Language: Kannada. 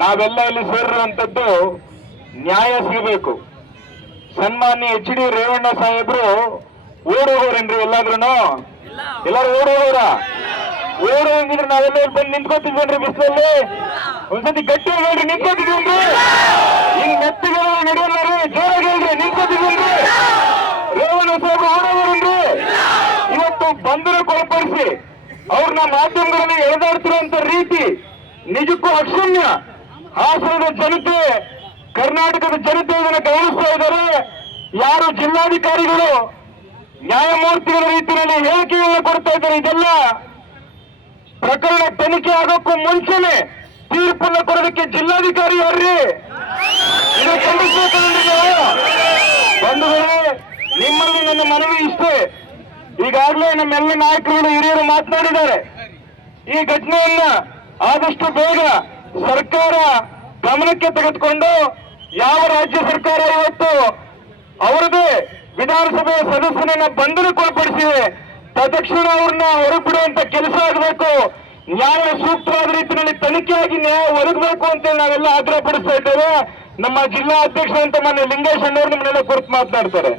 ನಾವೆಲ್ಲ ಇಲ್ಲಿ ಸೇರಿರುವಂತದ್ದು ನ್ಯಾಯ ಸಿಗಬೇಕು. ಸನ್ಮಾನ್ಯ HD ರೇವಣ್ಣ ಸಾಹೇಬ್ರು ಓಡೋಗೋರೇನ್ರಿ? ಎಲ್ಲಾರು ಓಡೋಗೋರ? ಓಡೋಗಿದ್ರೆ ನಾವೆಲ್ಲ ಬಂದು ನಿಂತ್ಕೋತಿದ್ವೇನ್ರಿ ಬಿಸಿಲಲ್ಲಿ? ಒಂದ್ಸತಿ ಗಟ್ಟಿಯಾಗಿ ಹೇಳ್ರಿ, ನಿಂತ್ಕೋತಿದ್ವೇನ್ರಿ? ಹಿಂಗ್ ಮೆತ್ತಿಗೆ ನಡೆಯಲ್ಲಾರಿ, ಜೋರಾಗಿ ಹೇಳ್ರಿ, ನಿಂತ್ಕೋತಿದ್ವೇನ್ರಿ? ರೇವಣ್ಣ ಸಾಹೇಬ್ರು ಓಡೋಗೋರೇನ್ರಿ? ಇವತ್ತು ಬಂಧನ ಒಳಪಡಿಸಿ ಅವ್ರನ್ನ ಮಾಧ್ಯಮಗಳಲ್ಲಿ ಎಳೆದಾಡ್ತಿರುವಂತ ರೀತಿ ನಿಜಕ್ಕೂ ಅಕ್ಷಮ್ಯ. ಹಾಸನದ ಜನತೆ, ಕರ್ನಾಟಕದ ಜನತೆ ಇದನ್ನು ಗಮನಿಸ್ತಾ ಇದ್ದಾರೆ. ಯಾರು ಜಿಲ್ಲಾಧಿಕಾರಿಗಳು ನ್ಯಾಯಮೂರ್ತಿಗಳ ರೀತಿಯಲ್ಲಿ ಹೇಳಿಕೆಗಳನ್ನು ಕೊಡ್ತಾ ಇದ್ದಾರೆ, ಇದೆಲ್ಲ ಪ್ರಕರಣ ತನಿಖೆ ಆಗೋಕ್ಕೂ ಮುಂಚೆನೆ ತೀರ್ಪನ್ನು ಕೊಡೋದಕ್ಕೆ ಜಿಲ್ಲಾಧಿಕಾರಿ ಯಾರ್ರಿ? ಇದು ಖಂಡಿಸಬೇಕು. ಬಂಧುಗಳೇ, ನಿಮ್ಮಲ್ಲಿ ನನ್ನ ಮನವಿ ಇಷ್ಟೇ. ಈಗಾಗಲೇ ನಮ್ಮೆಲ್ಲ ನಾಯಕರುಗಳು ಹಿರಿಯರು ಮಾತನಾಡಿದ್ದಾರೆ. ಈ ಘಟನೆಯನ್ನ ಆದಷ್ಟು ಬೇಗ ಸರ್ಕಾರ ಗಮನಕ್ಕೆ ತೆಗೆದುಕೊಂಡು, ಯಾವ ರಾಜ್ಯ ಸರ್ಕಾರ ಇವತ್ತು ಅವರದೇ ವಿಧಾನಸಭೆಯ ಸದಸ್ಯರನ್ನ ಬಂಧನಕ್ಕೊಳಪಡಿಸಿವೆ, ತಕ್ಷಣ ಅವ್ರನ್ನ ಹೊರಬಿಡುವಂತ ಕೆಲಸ ಆಗಬೇಕು. ನ್ಯಾಯ ಸೂಕ್ತವಾದ ರೀತಿಯಲ್ಲಿ ತನಿಖೆಯಾಗಿ ನ್ಯಾಯ ಒದಗಬೇಕು ಅಂತ ನಾವೆಲ್ಲ ಆಗ್ರಹ ಪಡಿಸ್ತಾ ಇದ್ದೇವೆ. ನಮ್ಮ ಜಿಲ್ಲಾ ಅಧ್ಯಕ್ಷರಂತ ಮಾನ್ಯ ಲಿಂಗೇಶ್ ಅಣ್ಣವರು ನಿಮ್ಮನ್ನೆಲ್ಲ ಕುರಿತು ಮಾತನಾಡ್ತಾರೆ.